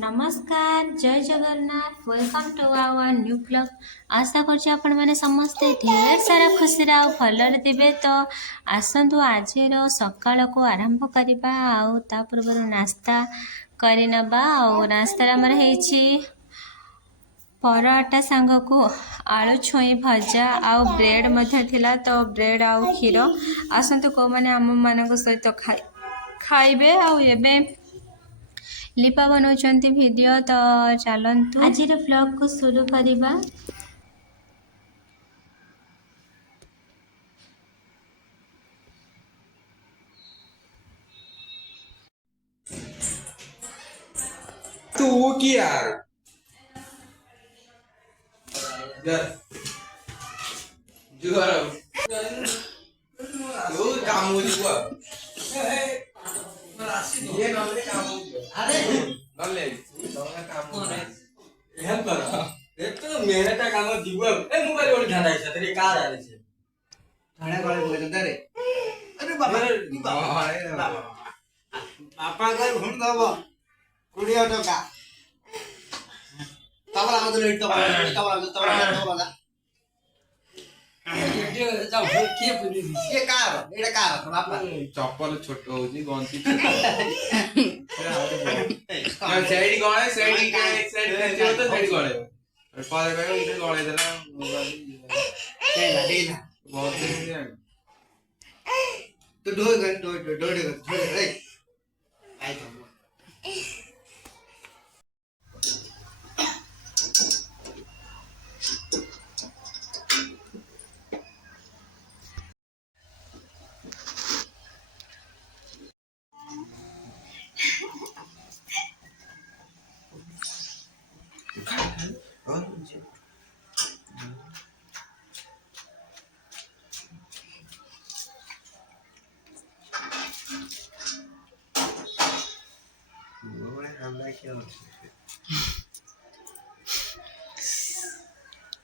नमस्कार जय Jagannath welcome to our new blog. आशा कर समस्ते ढेर सारा खुशी भलरे थे। तो आसतु आज सकाल को आरंभ करवा आ पूर्व नास्ता करनबा। नास्ता आमर पराठा सांग को आलू छुई भजा आउ ब्रेड थिला। तो ब्रेड आउ क्षीर आसतु को मैंने आम मान सहित खाइबे आउ एबे लिपा बनाउछन्ती वीडियो। तो चलन्तु आज ब्लॉग को शुरू करवा। तू की यार जुगार तू काम हो जुआ ये नले काम हो अरे नले नले काम हो हेल्प कर एक तो मेरे ता काम जुआ ए मोबाइल वाली ध्यान आइछ तेरे कार आले छे थाने वाले बोले रे अरे बाबा अरे बाबा आपा का फोन दबो 20 টাকা তাবলা আমাদের লইতে পারে তাবলা ভিডিও যাও কি পুরি দিছি এ কার এটা কার বাপা চপ্পল ছোট হউজি গন্তি সাইড গळे সাইড কে এক সাইড খেলছিও তো সাইড গळे আর পরে ভাই এটা গळे দেলা মোবাইল ঢিলা বহুত দিন তো ডোই গন ডোই রে আই তো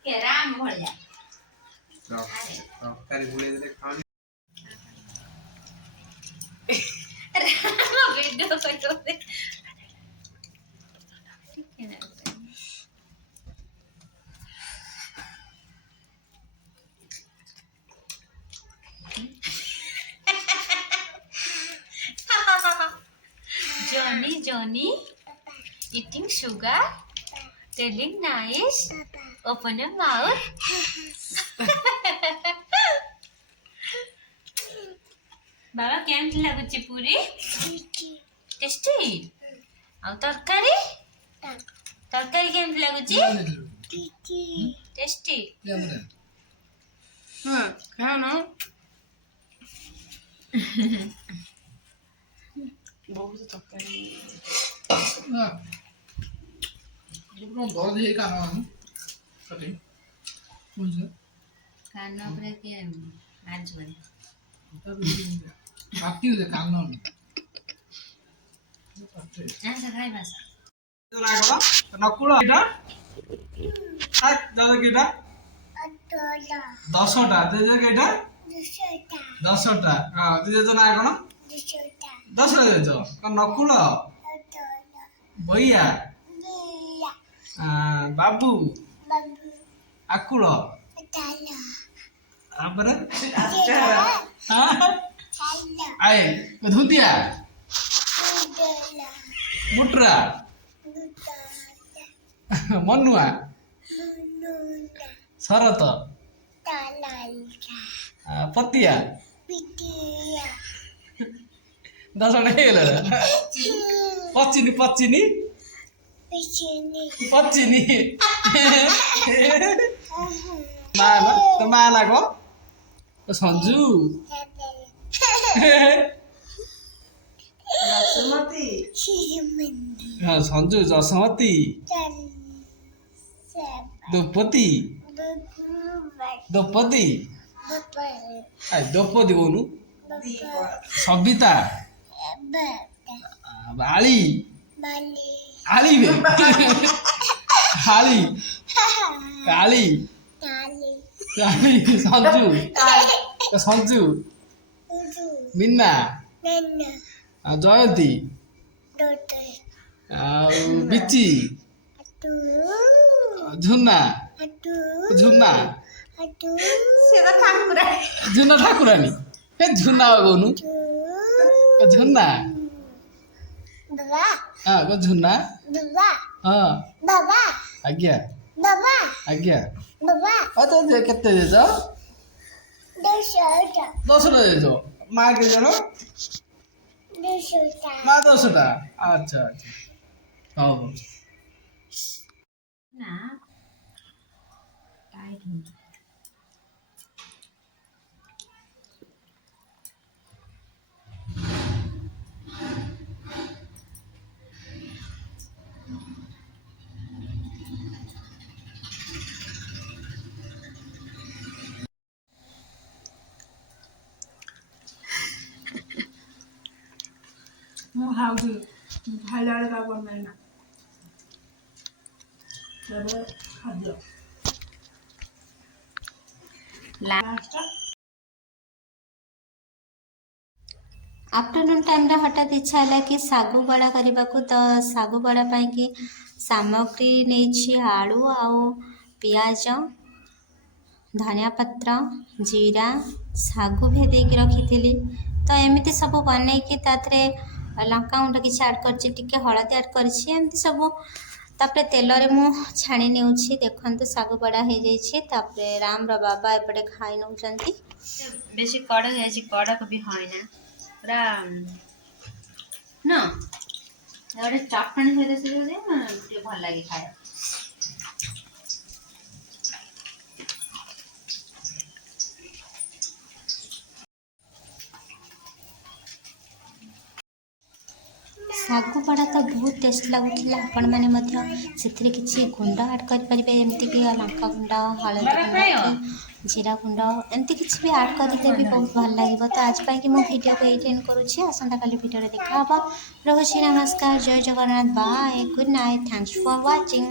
केराम भलिया तारी बुले दे खाने अरे वीडियो कटो दे Johnny eating sugar, telling nice, open your mouth. बाबा केमती लगुची पूरी टेस्टी आ तरकारी तरकारी केमती लगुची टेस्टी हां खाना बहुत तरकारी हां दुनो दर्द है कानो सही मुझे खाना पर के आज बने बाकी है कानो ऐसा खाई बस तो ना करो नकुल एटा आ दादा केटा 10টা তেজে কেটা 10টা हां তেজে তো না কোন 10টা দেছো কোন নকুল भैया बाबू आकुल आपरे आए धुतिया मुट्रा मनुआ शरत पतिया 10टा हेला पचिनी पचिनी पचिनी माला तो माला को संजू जसमती हाँ संजू जसमती द्रौपदी द्रौपदी द्रौपदी बोलू सविता बाली आली बे हाली काली काली संजू संजू मिन्ना जयंती बिची झुना झुना झुना ठाकुरानी हे झुना कौनु झुना हाँ को झुना हाँ आज्ञा आज्ञा तो केते देछ 10टा देछ माँ के जन माँ 10टा अच्छा अच्छा हाँ ମୁଁ ଖାଉଛି ଖାଇଲା ବେଳେ କାହାକୁ ବନାଇ ନା ତାପରେ ଖାଦ୍ୟ आफ्टरनून टाइम रे हठात इच्छा है कि सागु बड़ा करने को तो सागु बड़ा कि सामग्री नहीं आलू आउ पियाज धनिया पत्र जीरा सागु भेदेक रखी तो एमती सब बनईकि ताथे लंका गुंड किसी आड कर हलदी आड कर सब तापर तेल रे मु छाणी नेउछि देखंतु सागु बड़ा हो जाइए तापर राम रो बाबा एपटे खाई नौचंती बेसी कड़क है कड़क भी होइना पूरा न गोटे चटणी सहित भल लगे खाया सागु बड़ा तो बहुत टेस्ट लगुला आपण मैंने किसी गुंड आड करेंगे एमतीक लंका गुंड हलदी गुंड जीरा गुंड एमती किसी भी आड करदे भी बहुत भल लगे तो आज कि मुझे वीडियो को ये एंड करुँची आसंता काली वीडियो देखा रोचे नमस्कार जय Jagannath bye good night thanks for watching.